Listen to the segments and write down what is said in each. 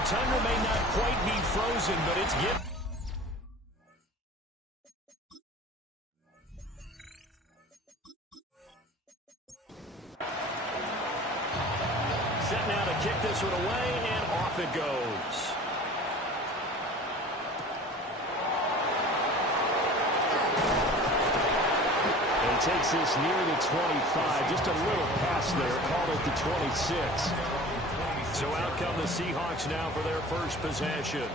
the tundra may not quite be frozen, but it's getting... Set now to kick this one away, and off it goes. And he takes this near the 25. Just a little pass there. Called it the 26. So out come the Seahawks now for their first possession.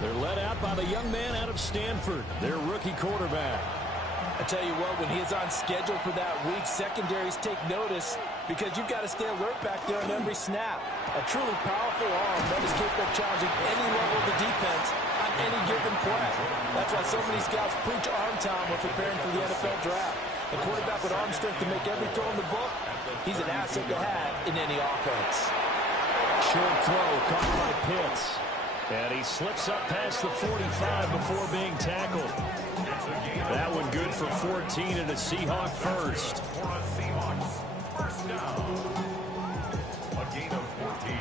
They're led out by the young man out of Stanford, their rookie quarterback. I tell you what, when he is on schedule for that week, secondaries take notice because you've got to stay alert back there on every snap. A truly powerful arm that is capable of challenging any level of the defense on any given play. That's why so many scouts preach arm time when preparing for the NFL draft. A quarterback with arm strength to make every throw in the book, he's an asset to have in any offense. Short throw caught by Pitts. And he slips up past the 45 before being tackled. That one good for 14 and a Seahawk first. First down. A gain of 14.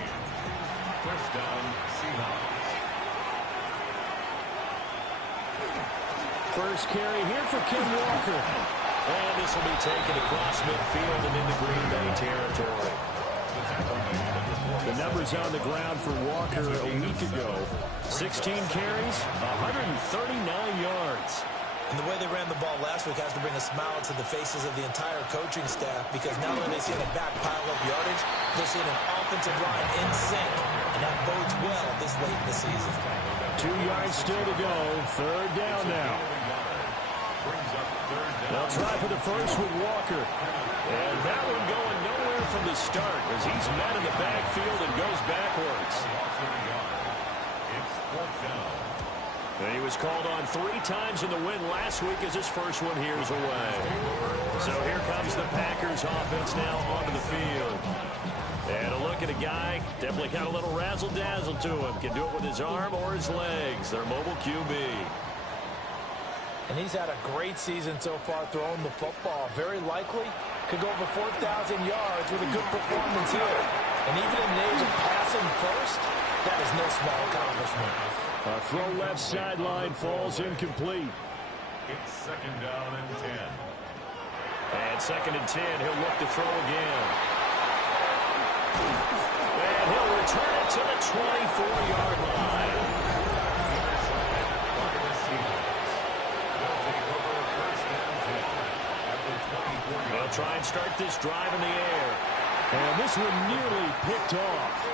First down, Seahawks. First carry here for Ken Walker. And this will be taken across midfield and into Green Bay territory. The numbers on the ground for Walker a week ago. 16 carries, 139 yards. And the way they ran the ball last week has to bring a smile to the faces of the entire coaching staff because now that they see the back pile up yardage, they're seeing an offensive line in sync, and that bodes well this late in the season. 2 yards still to go. Third down now. They'll try for the first with Walker. And that one going nowhere from the start as he's met in the backfield and goes backwards. It's fourth down. And he was called on 3 times in the win last week as his first one here's away. So here comes the Packers offense now onto the field. And a look at a guy, definitely got a little razzle-dazzle to him. Can do it with his arm or his legs. Their mobile QB. And he's had a great season so far throwing the football. Very likely could go over 4,000 yards with a good performance here. And even in the age of passing first, that is no small accomplishment. A throw left sideline falls incomplete. It's second down and 10. And second and 10, he'll look to throw again. And he'll return it to the 24-yard line. They'll try and start this drive in the air. And this one nearly picked off.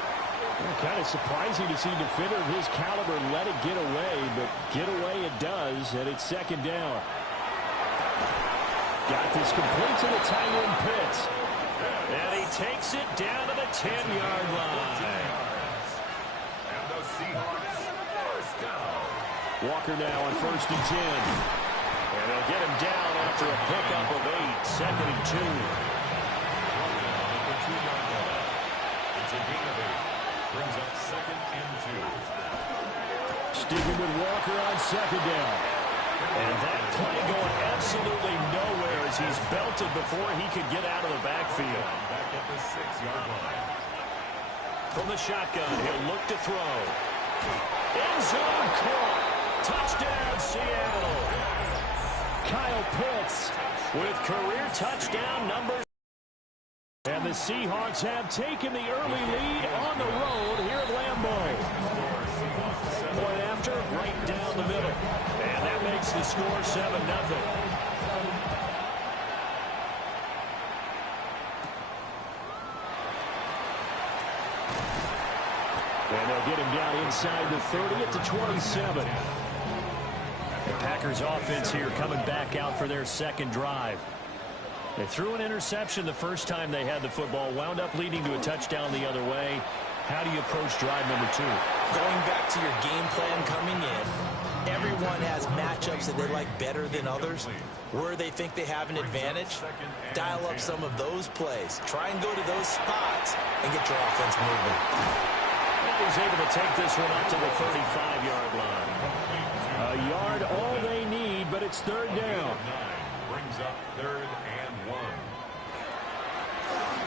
Kind of surprising to see a defender of his caliber let it get away, but get away it does, and it's second down. Got this complete to the tight end Pitts. And he takes it down to the 10-yard line. And the Seahawks first down. Walker now on first and 10. And they'll get him down after a pickup of 8, second and 2. It's a gain of 8. Brings up second and 2. Sticking with Walker on second down. And that play going absolutely nowhere as he's belted before he could get out of the backfield. Back at the 6-yard line. From the shotgun, he'll look to throw. End zone caught. Touchdown, Seattle. Kyle Pitts with career touchdown number. And the Seahawks have taken the early lead on the road here at Lambeau. Point after, right down the middle. And that makes the score 7-0. And they'll get him down inside the 30 at the 27. The Packers offense here coming back out for their second drive. They threw an interception the first time they had the football, wound up leading to a touchdown the other way. How do you approach drive number 2? Going back to your game plan coming in, everyone has matchups that they like better than others. Where they think they have an advantage, dial up some of those plays. Try and go to those spots and get your offense moving. And he's able to take this one up to the 35-yard line. A yard all they need, but it's third down. Brings up third and 1.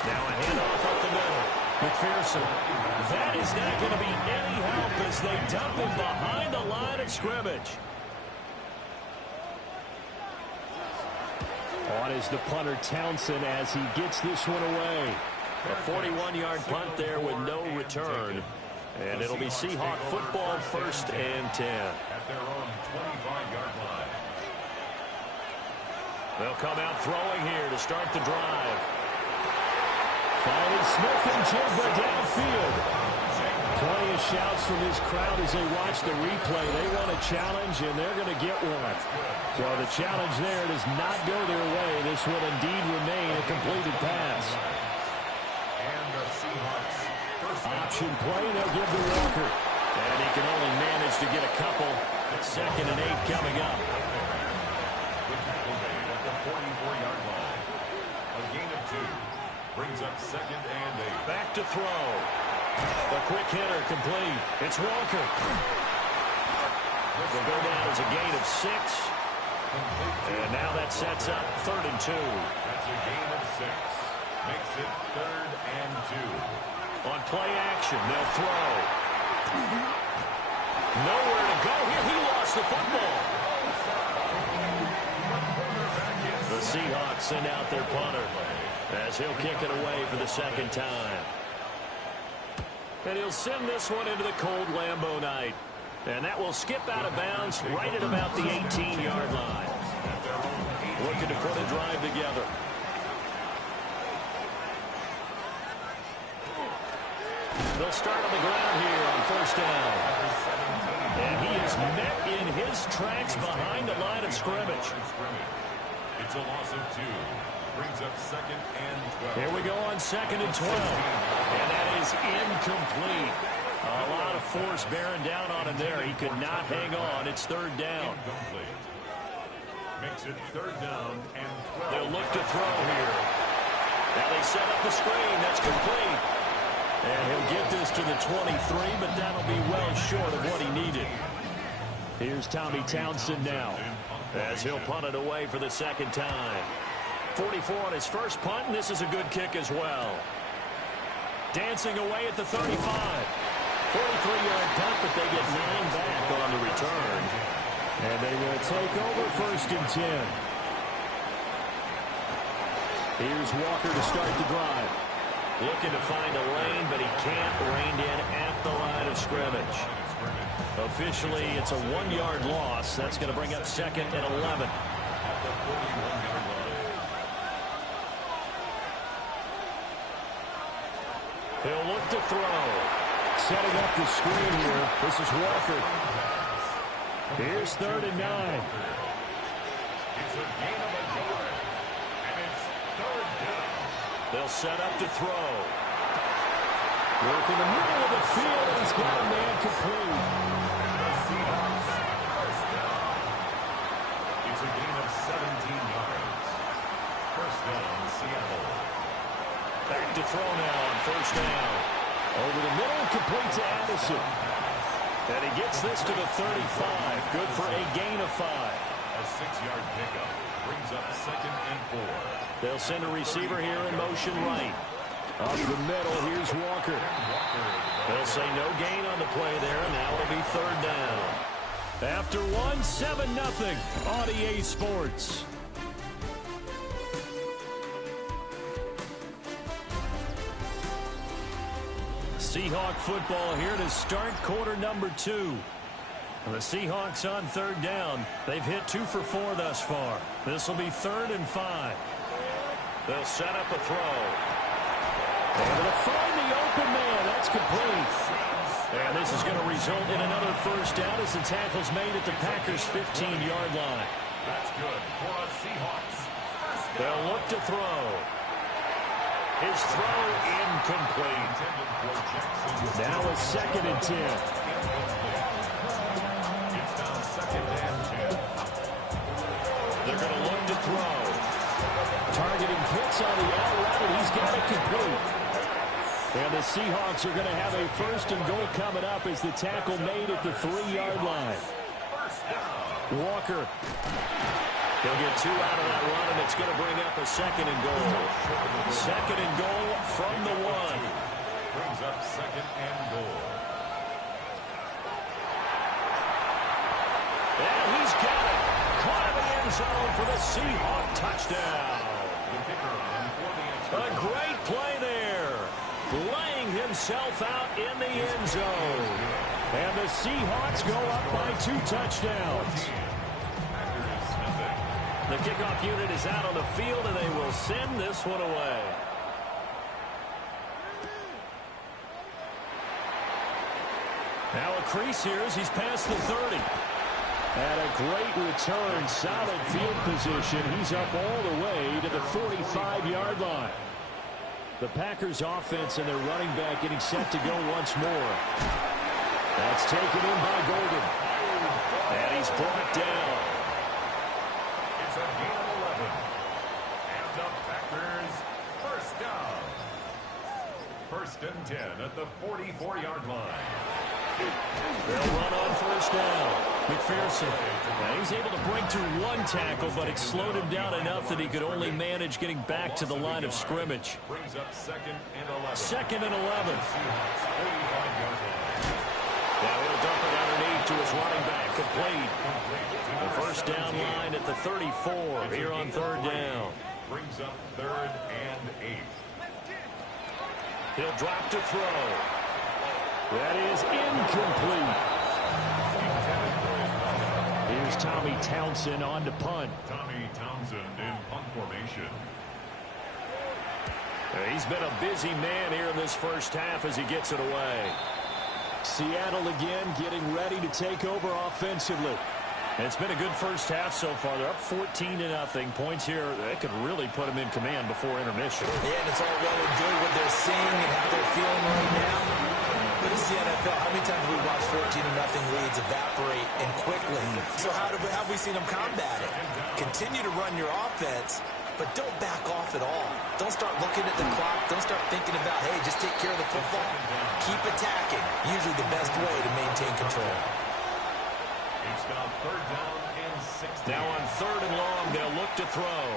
Now a handoff up the middle. McPherson. That is not going to be any help as they dump him behind the line of scrimmage. On is the punter Townsend as he gets this one away. A 41-yard punt there with no return. And it'll be Seahawk football, 1st and 10. At their own 25-yard line. They'll come out throwing here to start the drive. Finding Smith and Jigba downfield. Plenty of shouts from this crowd as they watch the replay. They want a challenge, and they're going to get one. So the challenge there does not go their way. This will indeed remain a completed pass. And the Seahawks. Option play, they'll give to Walker. And he can only manage to get a couple. 2nd and 8 coming up. The tackle made at the 44-yard line. A gain of 2. Brings up 2nd and 8. Back to throw. The quick hitter complete. It's Walker. Will go down as a gain of 6. And now that sets up 3rd and 2. That's a gain of 6. Makes it 3rd and 2. On play action, they'll throw. Nowhere to go here. He lost the football. The Seahawks send out their punter as he'll kick it away for the 2nd time. And he'll send this one into the cold Lambeau night. And that will skip out of bounds right at about the 18-yard line. Looking to put a drive together. They'll start on the ground here on 1st down. And he is met in his tracks behind the line of scrimmage. It's a loss of 2. Brings up 2nd and 12. Here we go on 2nd and 12. And that is incomplete. A lot of force bearing down on him there. He could not hang on. It's 3rd down. Incomplete. Makes it 3rd down and 12. They'll look to throw here. Now they set up the screen. That's complete. And he'll get this to the 23, but that'll be well short of what he needed. Here's Tommy Townsend now as he'll punt it away for the 2nd time. 44 on his first punt, and this is a good kick as well. Dancing away at the 35. 43-yard punt, but they get 9 back on the return. And they will take over 1st and 10. Here's Walker to start the drive. Looking to find a lane, but he can't rein in at the line of scrimmage. Officially, it's a 1-yard loss. That's going to bring up 2nd and 11. At the 41-yard line. He'll look to throw. Setting up the screen here. This is Walker. Here's 3rd and 9. It's a gain of a yard. And it's 3rd down. They'll set up to throw. Work in the middle of the field, and he's got a man complete. The Seahawks. 1st down. It's a gain of 17 yards. 1st down, Seattle. Back to throw now on 1st down. Over the middle, complete to Addison. And he gets this to the 35. Good for a gain of 5. A 6-yard pickup brings up 2nd and 4. They'll send a receiver here in motion right. Up the middle, here's Walker. They'll say no gain on the play there, and now it'll be 3rd down. After 1, 7-0 on EA Sports. Seahawk football here to start quarter number 2. The Seahawks on 3rd down. They've hit 2 for 4 thus far. This will be 3rd and 5. They'll set up a throw. Able to find the open man. That's complete. And this is going to result in another 1st down as the tackle's made at the Packers' 15-yard line. That's good for us Seahawks. They'll look to throw. His throw incomplete. Now a 2nd and 10. It's now 2nd and 10. They're going to look to throw. Targeting Pitts on the out route, and he's got it complete. And the Seahawks are going to have a 1st and goal coming up as the tackle made at the 3-yard line. Walker. He'll get 2 out of that run, and it's going to bring up a 2nd and goal. 2nd and goal from the 1. Brings up second and goal. And he's got it. Caught in the end zone for the Seahawk touchdown. The kicker on for the extra A great play there. Laying himself out in the end zone. And the Seahawks go up by 2 touchdowns. The kickoff unit is out on the field, and they will send this one away. Now a crease here as he's past the 30. And a great return, solid field position. He's up all the way to the 45-yard line. The Packers offense and their running back getting set to go once more. That's taken in by Golden. And he's brought down. It's a gain of 11. And the Packers first down. First and 10 at the 44-yard line. They'll run on first down. McPherson. Now he's able to break through 1 tackle, but it slowed him down enough that he could only manage getting back to the line of scrimmage. Brings up second and 11. Second and 11. Seahawks 45-yard line. Now he'll dump it underneath to his running back. Complete. The first down line at the 34 here on third down. Brings up third and 8. He'll drop to throw. That is incomplete. Here's Tommy Townsend on to punt. Tommy Townsend in punt formation. He's been a busy man here in this first half as he gets it away. Seattle again getting ready to take over offensively. It's been a good first half so far. They're up 14-0. Points here, that could really put them in command before intermission. Yeah, and it's all well and good what they're seeing and how they're feeling right now. But this is the NFL. How many times have we watched 14-0 leads evaporate and quickly? So how have we seen them combat it? Continue to run your offense, but don't back off at all. Don't start looking at the clock. Don't start thinking about, hey, just take care of the football. Keep attacking. Usually the best way to maintain control. It's now third down and 16. Now on third and long, they'll look to throw.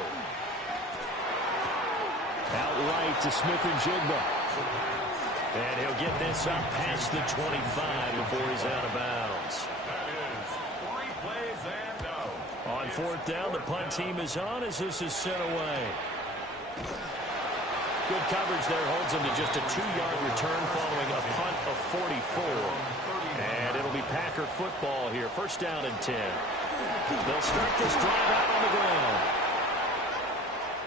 Outright to Smith-Njigba. And he'll get this up past the 25 before he's out of bounds. That is 3 plays and out. On fourth down, the punt team is on as this is sent away. Good coverage there holds him to just a 2-yard return following a punt of 44. And it'll be Packer football here. First down and 10. They'll start this drive out on the ground.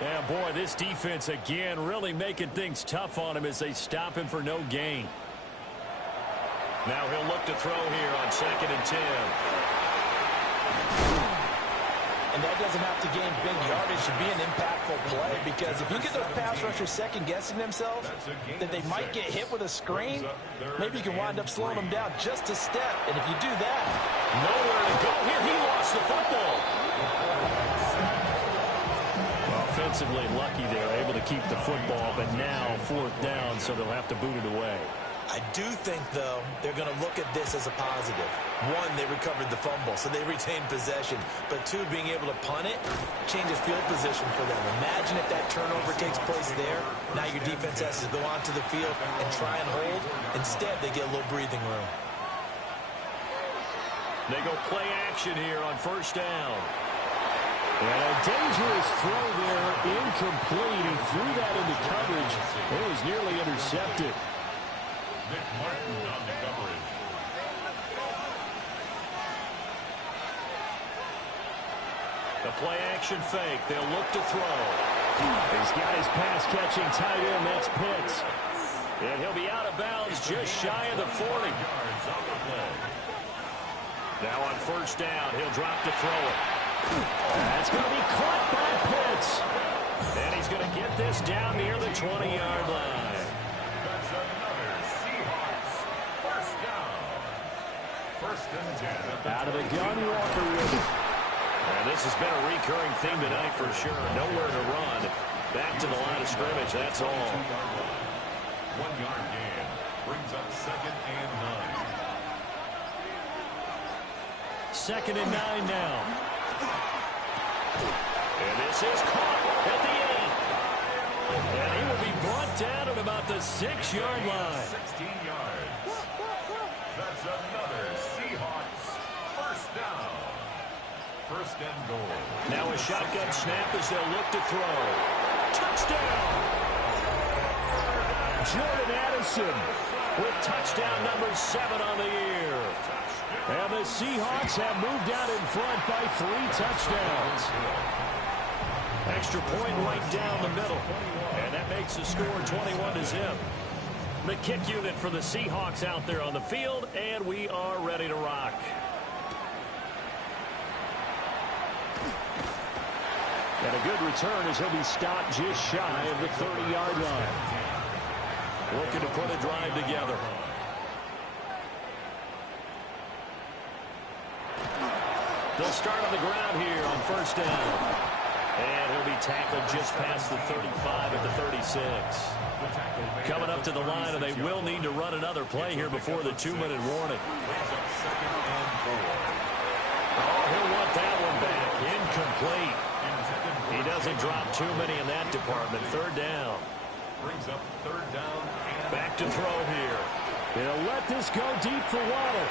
Yeah, boy, this defense again really making things tough on him as they stop him for no gain. Now he'll look to throw here on second and 10. And that doesn't have to gain big yardage to be an impactful play, because if you get those pass rushers second-guessing themselves, that they might get hit with a screen, maybe you can wind up slowing them down just a step. And if you do that, nowhere to go here. He lost the football. Offensively lucky they're able to keep the football, but now fourth down, so they'll have to boot it away. I do think, though, they're going to look at this as a positive. One, they recovered the fumble, so they retained possession. But two, being able to punt it changes field position for them. Imagine if that turnover takes place there. Now your defense has to go onto the field and try and hold. Instead, they get a little breathing room. They go play action here on first down. And a dangerous throw there, incomplete. He threw that into coverage. It was nearly intercepted. Nick Martin on the coverage. The play action fake. They'll look to throw. He's got his pass-catching tight end. That's Pitts. And he'll be out of bounds just shy of the 40. Now on first down, he'll drop to throw it. That's going to be caught by Pitts. And he's going to get this down near the 20-yard line. That's another Seahawks first down. First and 10. Out of the gun, Walker with it. And this has been a recurring theme tonight for sure. Nowhere to run. Back to the line of scrimmage, that's all. 1-yard gain. Brings up second and 9. Second and 9 now. And this is caught at the 8. And he will be brought down at about the 6-yard line. 16 yards. That's another Seahawks first down. First and goal. Now a shotgun snap as they'll look to throw. Touchdown! Jordan Addison with touchdown number 7 on the year. And the Seahawks have moved out in front by 3 touchdowns. Extra point right down the middle. And that makes the score 21-0. The kick unit for the Seahawks out there on the field, and we are ready to rock. And a good return as he'll be stopped just shy of the 30-yard line. Looking to put a drive together. They'll start on the ground here on first down. And he'll be tackled just past the 35 at the 36. Coming up to the line, and they will need to run another play here before the 2-minute warning. Oh, he'll want that one back. Incomplete. He doesn't drop too many in that department. Third down. Brings up third down. Back to throw here. They'll let this go deep for Waddle.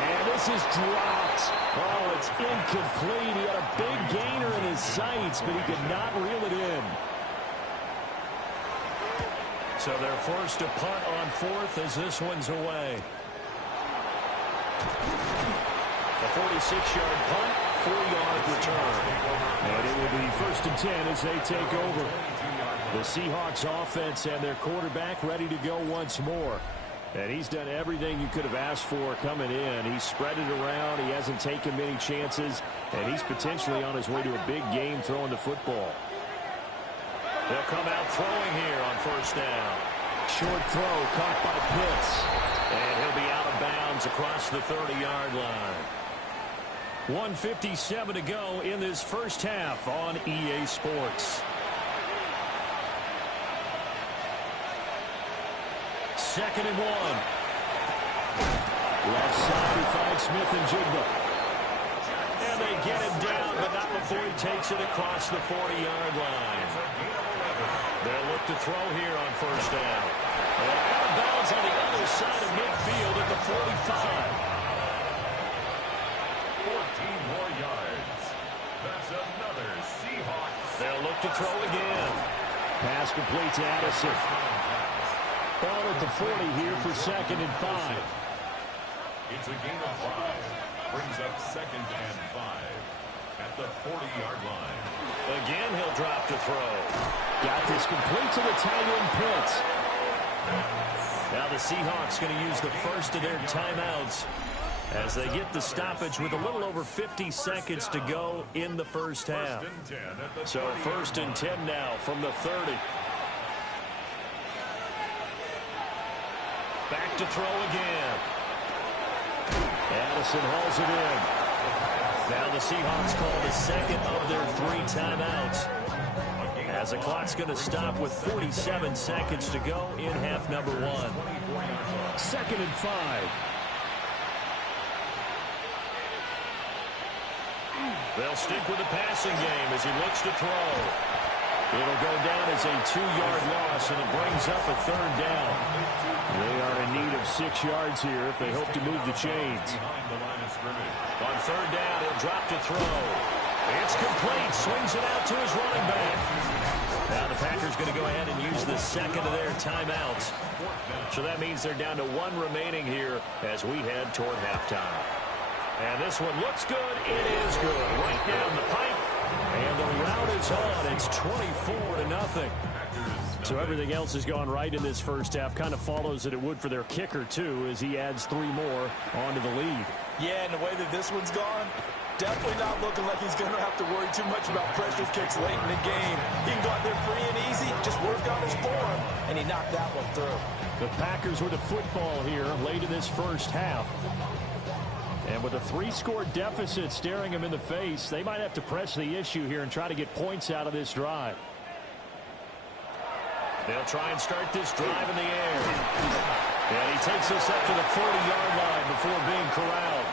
And this is dropped. Oh, it's incomplete. He had a big gainer in his sights, but he could not reel it in. So they're forced to punt on fourth as this one's away. A 46-yard punt, 4-yard return. And it will be first and 10 as they take over. The Seahawks offense and their quarterback ready to go once more. And he's done everything you could have asked for coming in. He's spread it around. He hasn't taken many chances. And he's potentially on his way to a big game throwing the football. They'll come out throwing here on first down. Short throw caught by Pitts. And he'll be out of bounds across the 30-yard line. 1:57 to go in this first half on EA Sports. Second and 1. Left side, he finds Smith and Jigba. And they get him down, but not before he takes it across the 40-yard line. They'll look to throw here on first down. And out of bounds on the other side of midfield at the 45. 14 more yards. That's another Seahawks. They'll look to throw again. Pass complete to Addison. Ball at the 40 here for second and 5. It's a gain of 5. Brings up second and 5 at the 40-yard line. Again, he'll drop to throw. Got this complete to the tight end Pitts. Now the Seahawks going to use the first of their timeouts as they get the stoppage with a little over 50 seconds to go in the first half. So first and 10 now from the 30. Back to throw again. Addison hauls it in. Now the Seahawks call the second of their 3 timeouts. As the clock's going to stop with 47 seconds to go in half number 1. Second and 5. They'll stick with the passing game as he looks to throw. It'll go down as a 2-yard loss, and it brings up a third down. They are in need of 6 yards here if they hope to move the chains. On third down, he'll drop to throw. It's complete. Swings it out to his running back. Now the Packers going to go ahead and use the second of their timeouts. So that means they're down to 1 remaining here as we head toward halftime. And this one looks good. It is good. Right down the pipe. And the route is on. It's 24-0. So everything else has gone right in this first half. Kind of follows that it would for their kicker, too, as he adds 3 more onto the lead. Yeah, and the way that this one's gone, definitely not looking like he's going to have to worry too much about pressure kicks late in the game. He can go out there free and easy, just work on his form, and he knocked that one through. The Packers with a football here late in this first half. And with a 3-score deficit staring them in the face, they might have to press the issue here and try to get points out of this drive. They'll try and start this drive in the air. And he takes us up to the 40-yard line before being corralled.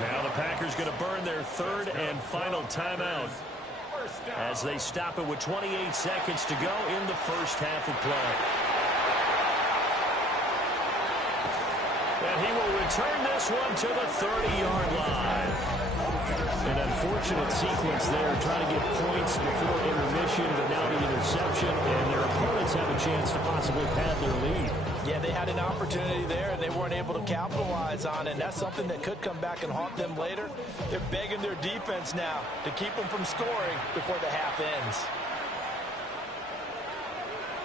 Now the Packers going to burn their 3rd and final timeout. as they stop it with 28 seconds to go in the first half of play. And he will return this one to the 30-yard line. An unfortunate sequence there, trying to get points before intermission, but now the interception, and their opponents have a chance to possibly pad their lead. Yeah, they had an opportunity there, and they weren't able to capitalize on it, and that's something that could come back and haunt them later. They're begging their defense now to keep them from scoring before the half ends.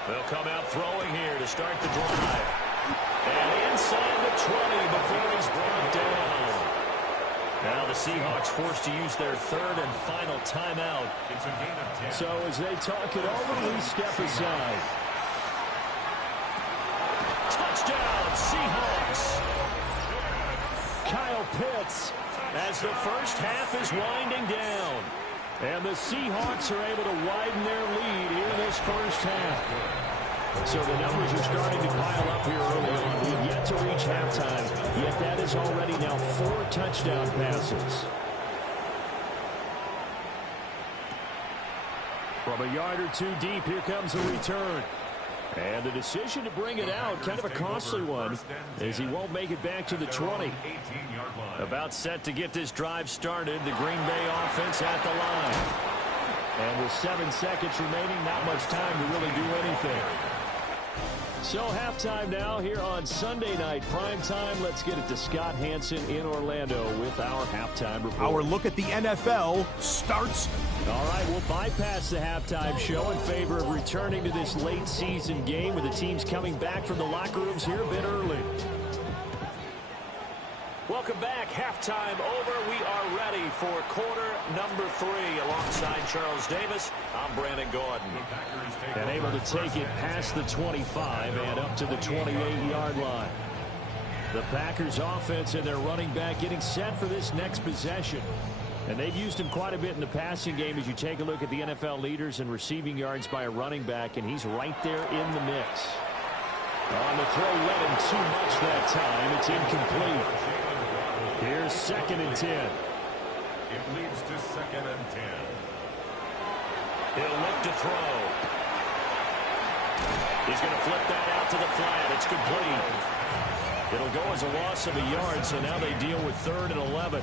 They'll come out throwing here to start the drive. And inside the 20 before he's brought down. Now the Seahawks forced to use their third and final timeout. It's a gain of 10. So as they talk it over, we step aside. Touchdown, Seahawks. Kyle Pitts as the first half is winding down. And the Seahawks are able to widen their lead here in this first half. So the numbers are starting to pile up here early on. We have yet to reach halftime, yet that is already now 4 touchdown passes. From a yard or two deep, here comes a return. And the decision to bring it out, kind of a costly one, as he won't make it back to the 20. About set to get this drive started, the Green Bay offense at the line. And with 7 seconds remaining, not much time to really do anything. So halftime now here on Sunday night prime time. Let's get it to Scott Hanson in Orlando with our halftime report. Our look at the NFL starts. All right, we'll bypass the halftime show in favor of returning to this late season game with the teams coming back from the locker rooms here a bit early. Welcome back. Halftime over. We are ready for quarter number 3 alongside Charles Davis. I'm Brandon Gordon. And able to take it past the 25 and up to the 28-yard line. The Packers offense and their running back getting set for this next possession. And they've used him quite a bit in the passing game as you take a look at the NFL leaders in receiving yards by a running back, and he's right there in the mix. On the throw, led him too much that time. It's incomplete. Here's 2nd and 10. It leads to 2nd and 10. He'll look to throw. He's going to flip that out to the flat. It's complete. It'll go as a loss of a yard, so now they deal with 3rd and 11.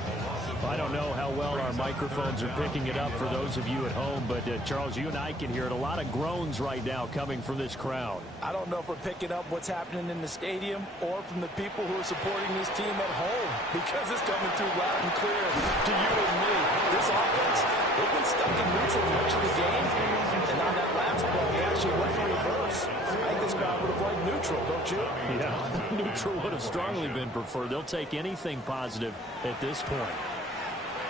I don't know how well our microphones are picking it up for those of you at home, but Charles, you and I can hear it. A lot of groans right now coming from this crowd. I don't know if we're picking up what's happening in the stadium or from the people who are supporting this team at home, because it's coming through loud and clear to you and me. This offense, they've been stuck in neutral much of the game, and on that last play, they actually went in reverse. I think this crowd would have liked neutral, don't you? Yeah, neutral would have strongly been preferred. They'll take anything positive at this point.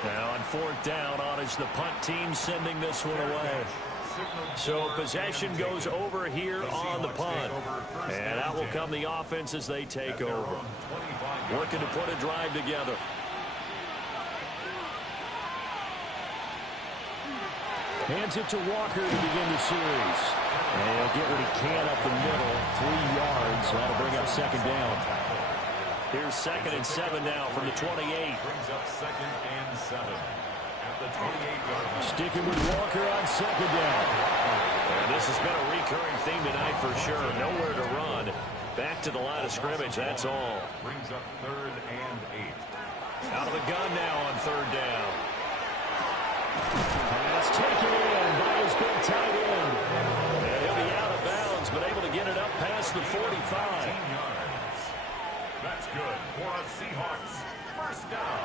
Now on 4th down, on is the punt team sending this one away. So possession goes over here on the punt. And out will come the offense as they take over. Working to put a drive together. Hands it to Walker to begin the series. And he'll get what he can up the middle. 3 yards. That'll bring up 2nd down. Here's 2nd and 7 now from the 28. Brings up 2nd and 7 at the 28-yard line. Sticking with Walker on 2nd down. And this has been a recurring theme tonight for sure. Nowhere to run. Back to the line of scrimmage, that's all. Brings up 3rd and 8. Out of the gun now on 3rd down. That's taken in by his big tight end. And he'll be out of bounds, but able to get it up past the 45. 15 yards. That's good for a Seahawks first down.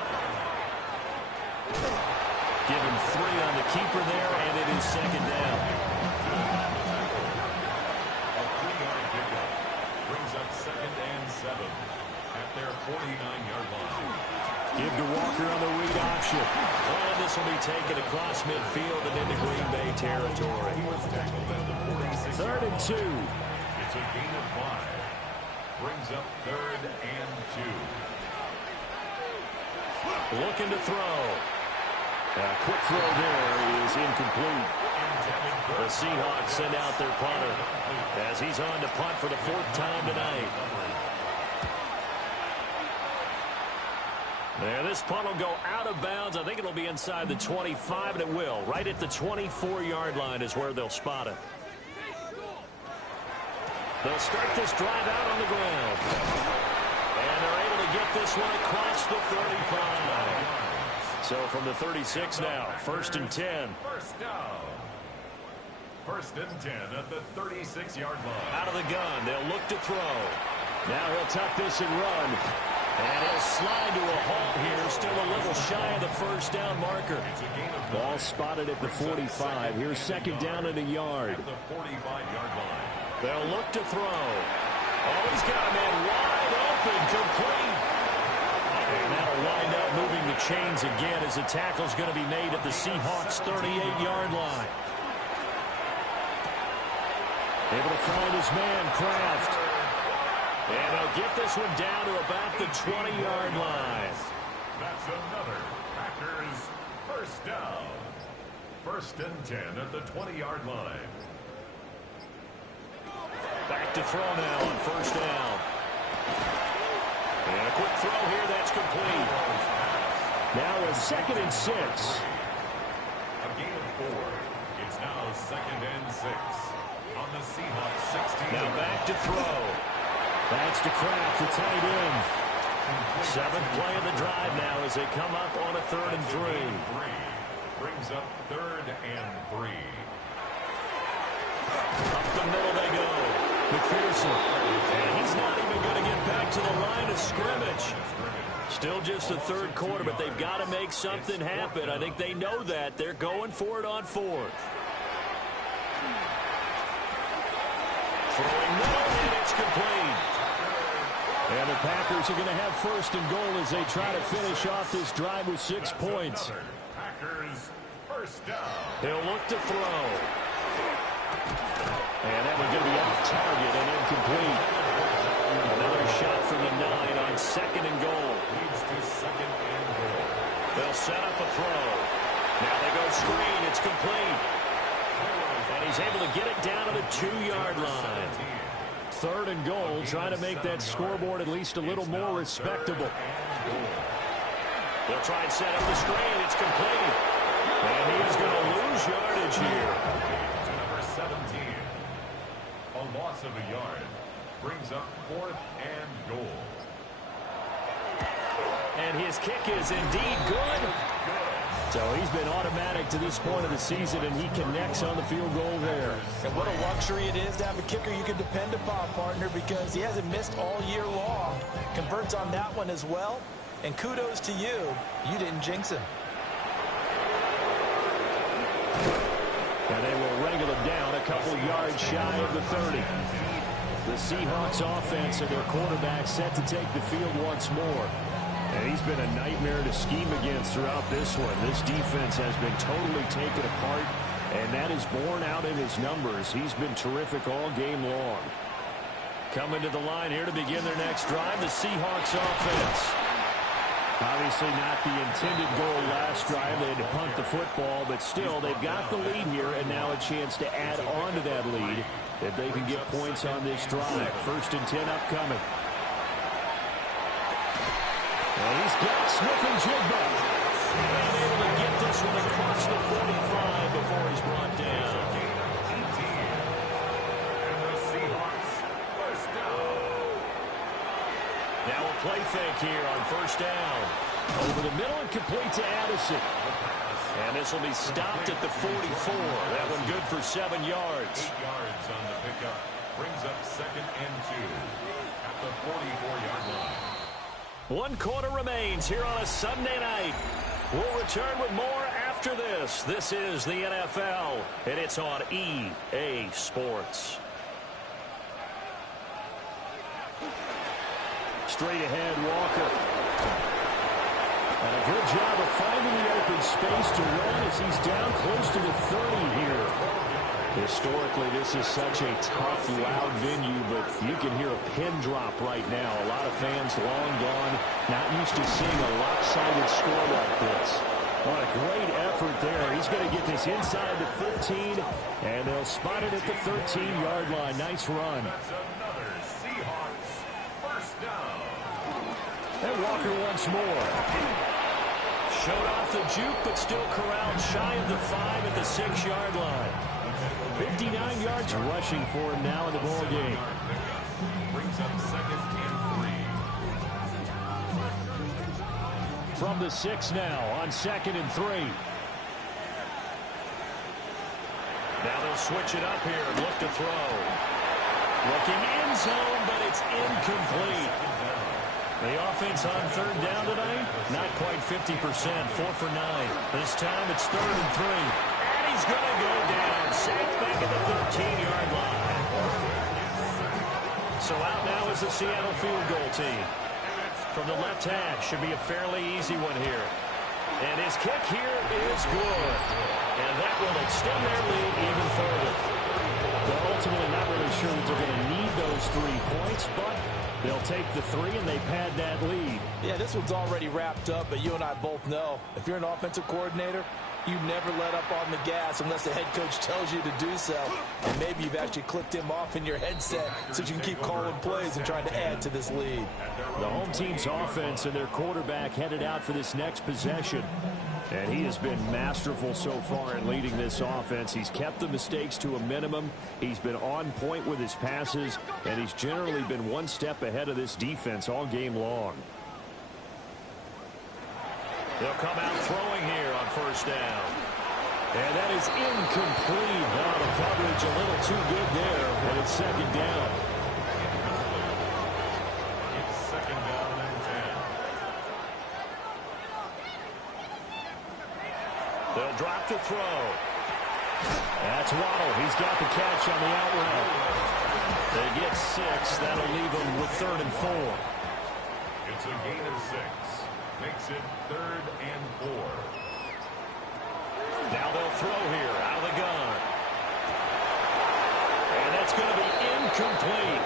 Give him 3 on the keeper there, and it is 2nd down. A 3-yard pickup brings up 2nd and 7 at their 49-yard line. Give to Walker on the read option. And this will be taken across midfield and into Green Bay territory. He was tackled at the 46. 3rd and 2. It's a gain of 5. Brings up 3rd and 2. Looking to throw. A quick throw there is incomplete. The Seahawks send out their punter as he's on to punt for the 4th time tonight. And this punt will go out of bounds. I think it'll be inside the 25, and it will. Right at the 24-yard line is where they'll spot it. They'll start this drive out on the ground. And they're able to get this one across the 35. So from the 36 now, 1st and 10. First down. 1st and 10 at the 36-yard line. Out of the gun, they'll look to throw. Now he'll tuck this and run. And he'll slide to a halt here, still a little shy of the first down marker. Ball spotted at the 45. Here's 2nd down and a yard. At the 45-yard line. They'll look to throw. Oh, he's got a man wide open, complete. And that'll wind up moving the chains again as the tackle's going to be made at the Seahawks' 38-yard line. Able to find his man, Kraft. And they'll get this one down to about the 20-yard line. That's another Packers first down. 1st and 10 at the 20-yard line. Back to throw now on 1st down. And a quick throw here, that's complete. Now a 2nd and 6. A gain of 4. It's now 2nd and 6 on the Seahawks 16. Now back to throw. That's to Kraft, the tight end. 7th play of the drive now as they come up on a 3rd and 3. Brings up 3rd and 3. Up the middle they go. McPherson. And he's not even going to get back to the line of scrimmage. Still just the 3rd quarter, but they've got to make something happen. I think they know that. They're going for it on 4th. Throwing middle, and it's complete. And the Packers are going to have 1st and goal as they try to finish off this drive with 6 points. Packers first down. They'll look to throw. And that one's going to be off target and incomplete. Another shot from the 9 on 2nd and goal. Leads to 2nd and goal. They'll set up a throw. Now they go screen. It's complete. And he's able to get it down to the 2-yard line. 3rd and goal, trying to make that scoreboard at least a little more respectable. They'll try and set up the screen. It's complete. And he is going to lose yardage here. To number 17. A loss of a yard. Brings up 4th and goal. And his kick is indeed good. So he's been automatic to this point of the season, and he connects on the field goal there. And what a luxury it is to have a kicker you can depend upon, partner, because he hasn't missed all year long. Converts on that one as well. And kudos to you. You didn't jinx him. And they will wrangle him down a couple yards shy of the 30. The Seahawks offense and their quarterback set to take the field once more. And he's been a nightmare to scheme against throughout this one. This defense has been totally taken apart, and that is borne out in his numbers. He's been terrific all game long. Coming to the line here to begin their next drive, the Seahawks offense. Obviously not the intended goal last drive. They had to punt the football, but still, they've got the lead here, and now a chance to add on to that lead if they can get points on this drive. 1st and 10 upcoming. And he's got Smith-Njigba. And able to get this one across the 45 before he's brought down. And the Seahawks first down. Now a play fake here on 1st down. Over the middle and complete to Addison. And this will be stopped at the 44. That one good for 7 yards. 8 yards on the pickup. Brings up 2nd and 2 at the 44-yard line. 1 quarter remains here on a Sunday night. We'll return with more after this. This is the NFL, and it's on EA Sports. Straight ahead, Walker. And a good job of finding the open space to run as he's down close to the 30 here. Historically, this is such a tough, loud venue, but you can hear a pin drop right now. A lot of fans long gone, not used to seeing a lopsided score like this. What a great effort there. He's going to get this inside the 15, and they'll spot it at the 13-yard line. Nice run. That's another Seahawks first down. And Walker once more. Showed off the juke, but still corralled shy of the 5 at the 6-yard line. 59 yards rushing for him now in the ball game. Brings up 2nd and 3. From the 6 now on 2nd and 3. Now they'll switch it up here and look to throw. Looking end zone, but it's incomplete. The offense on 3rd down tonight, not quite 50%, 4 for 9. This time it's 3rd and 3. And he's going to go down, sacked back at the 13-yard line. So out now is the Seattle field goal team. From the left hash, should be a fairly easy one here. And his kick here is good. And that will extend their lead even further. Well, ultimately not really sure that they're going to need those 3 points, but they'll take the 3 and they pad that lead. Yeah, this one's already wrapped up, but you and I both know if you're an offensive coordinator, you never let up on the gas unless the head coach tells you to do so. And maybe you've actually clicked him off in your headset so you can keep calling plays and trying to add to this lead. The home team's offense and their quarterback headed out for this next possession. And he has been masterful so far in leading this offense. He's kept the mistakes to a minimum. He's been on point with his passes, and he's generally been one step ahead of this defense all game long. They'll come out throwing here on 1st down. And that is incomplete. Now the coverage a little too good there, and it's 2nd down. It's 2nd down and 10. They'll drop to throw. That's Waddle. He's got the catch on the out route. They get 6. That'll leave them with 3rd and 4. It's a gain of 6. Makes it 3rd and 4. Now they'll throw here out of the gun. And that's going to be incomplete.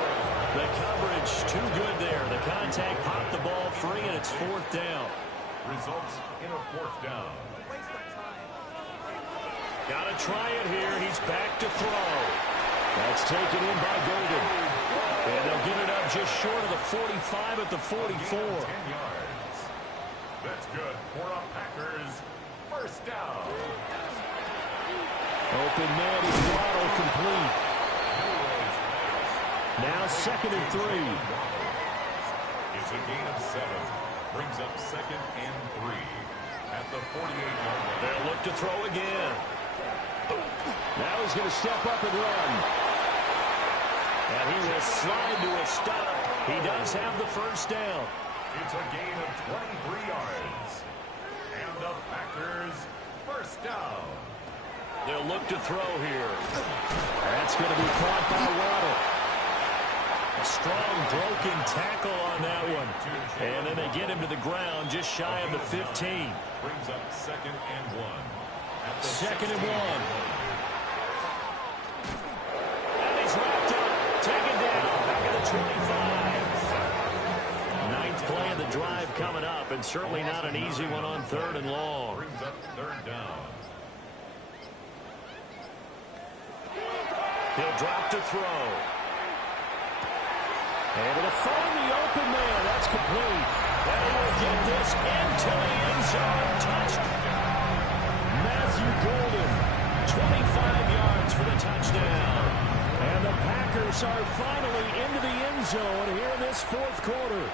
The coverage too good there. The contact popped the ball free, and it's 4th down. Results in a 4th down. Got to try it here. He's back to throw. That's taken in by Golden. And they'll give it up just short of the 45 at the 44. 10 yards. That's good for a Packers 1st down. Open man is Waddle, complete. Now 2nd and 3. It's a gain of 7. Brings up 2nd and 3 at the 48-yard line. They'll look to throw again. Now he's going to step up and run. And he will slide to a stop. He does have the 1st down. It's a gain of 23 yards. And the Packers 1st down. They'll look to throw here. That's going to be caught by Waddle. A strong broken tackle on that one. And then they get him to the ground just shy of the 15. Brings up 2nd and 1. 2nd and 1. And he's wrapped up. Taken down. Back at the 25. 9th play of the drive coming up, and certainly not an easy one on 3rd and long. Brings up 3rd down. He'll drop to throw. Able to find the open man. That's complete. And he will get this into the end zone. Touchdown. Matthew Golden, 25 yards for the touchdown. And the Packers are finally into the end zone here in this 4th quarter.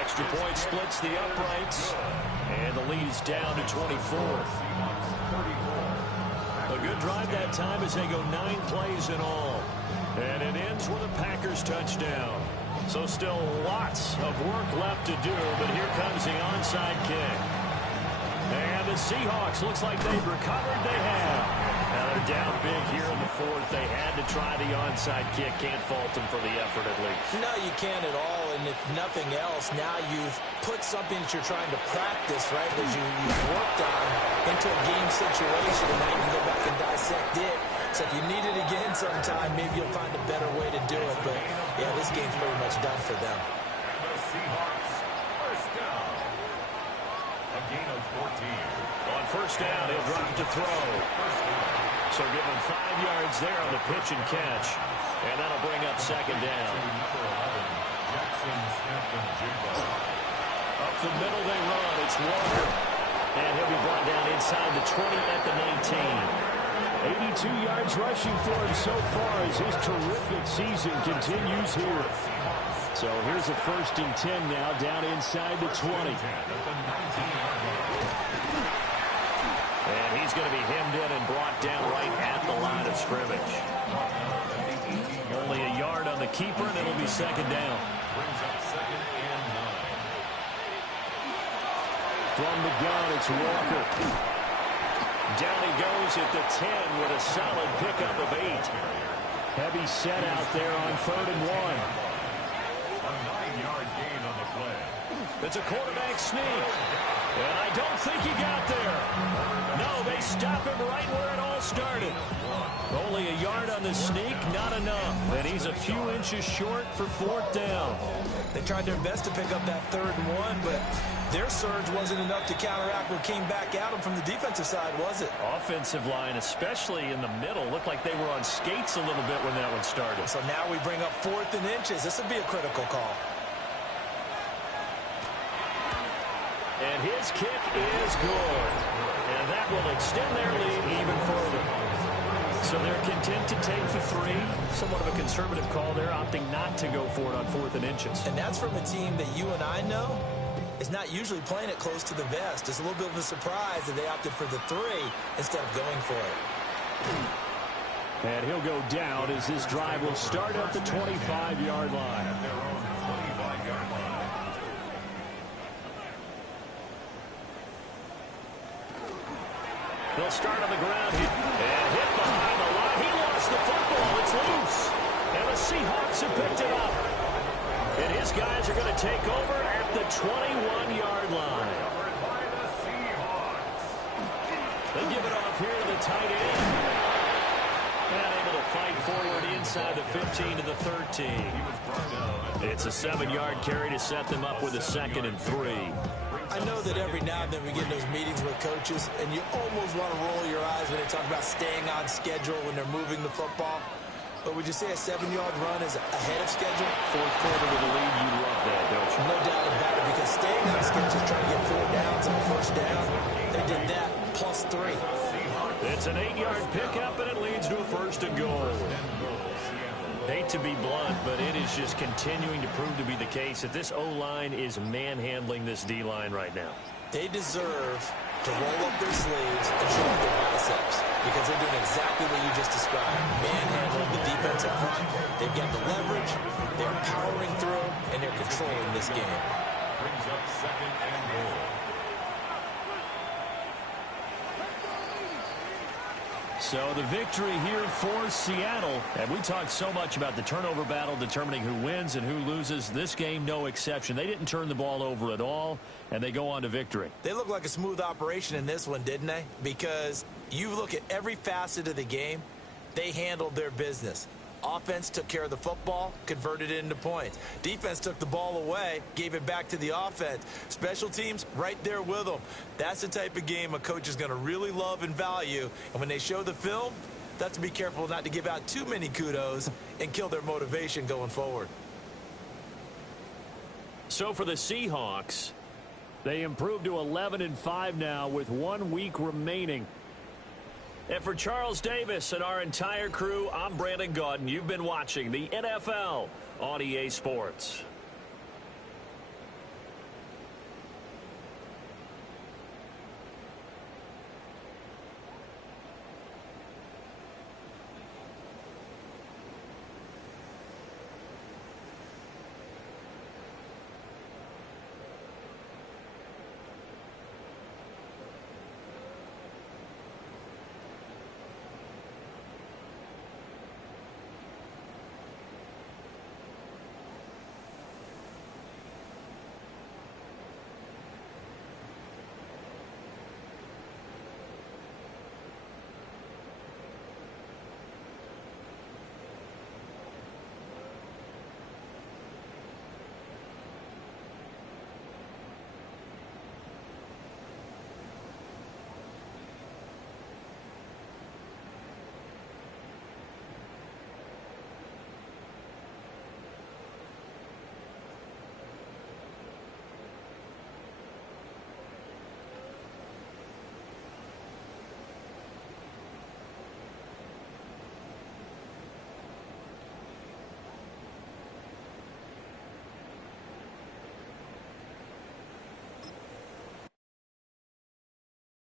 Extra point splits the uprights. And the lead is down to 24. A good drive that time as they go 9 plays in all. And it ends with a Packers touchdown. So still lots of work left to do, but here comes the onside kick. And the Seahawks, looks like they've recovered. They have. Now they're down big here in the 4th. They had to try the onside kick. Can't fault them for the effort at least. No, you can't at all. And if nothing else, now you've put something that you're trying to practice, right, that you've worked on into a game situation. And now you can go back and dissect it. So if you need it again sometime, maybe you'll find a better way to do it. But, yeah, this game's pretty much done for them. And the Seahawks 1st down. A gain of 14. On 1st down, he'll drop to throw. So give him 5 yards there on the pitch and catch. And that'll bring up 2nd down. Up the middle they run. It's Walker. And he'll be brought down inside the 20 at the 19. 82 yards rushing for him so far as his terrific season continues here. So here's a 1st and 10 now down inside the 20. And he's going to be hemmed in and brought down right at the line of scrimmage. Only a yard on the keeper, and it'll be 2nd down. From the gun, it's Walker. Down he goes at the 10 with a solid pickup of 8. Heavy set out there on 3rd and 1. A 9-yard gain on the play. It's a quarterback sneak. And I don't think he got there. No, they stop him right where it all started. Only a yard on the sneak, not enough. And he's a few inches short for 4th down. They tried their best to pick up that 3rd and 1, but their surge wasn't enough to counteract what came back at them from the defensive side, was it? Offensive line, especially in the middle, looked like they were on skates a little bit when that one started. So now we bring up 4th and inches. This would be a critical call. And his kick is good. And that will extend their lead even further. So they're content to take the 3. Somewhat of a conservative call there, opting not to go for it on 4th and inches. And that's from a team that you and I know is not usually playing it close to the vest. It's a little bit of a surprise that they opted for the 3 instead of going for it. And he'll go down as this drive will start at the 25-yard line. At their own 25-yard line. They'll start on the ground and hit behind the line. He lost the football. It's loose. And the Seahawks have picked it up. And his guys are going to take over at the 21-yard line. Covered by the Seahawks. They give it off here to the tight end. And able to fight forward inside the 15 to the 13. It's a 7-yard carry to set them up with a 2nd and 3. I know that every now and then we get in those meetings with coaches, and you almost want to roll your eyes when they talk about staying on schedule when they're moving the football. But would you say a 7-yard run is ahead of schedule? 4th quarter with the lead, you love that, don't you? No doubt about it, because staying on schedule, trying to get 4 downs on 1st down, they did that plus 3. It's an 8-yard pickup, and it leads to a 1st and goal. Hate to be blunt, but it is just continuing to prove to be the case that this O-line is manhandling this D-line right now. They deserve to roll up their sleeves and show up their biceps because they're doing exactly what you just described. Manhandling the defensive front. They've got the leverage. They're powering through, and they're controlling this game. Brings up 2nd and goal. So the victory here for Seattle. And we talked so much about the turnover battle determining who wins and who loses. This game, no exception. They didn't turn the ball over at all, and they go on to victory. They look like a smooth operation in this one, didn't they? Because you look at every facet of the game, they handled their business. Offense took care of the football, converted it into points. Defense took the ball away, gave it back to the offense. Special teams, right there with them. That's the type of game a coach is going to really love and value. And when they show the film, they have to be careful not to give out too many kudos and kill their motivation going forward. So for the Seahawks, they improved to 11-5 now with 1 week remaining. And for Charles Davis and our entire crew, I'm Brandon Gaudin. You've been watching the NFL on EA Sports.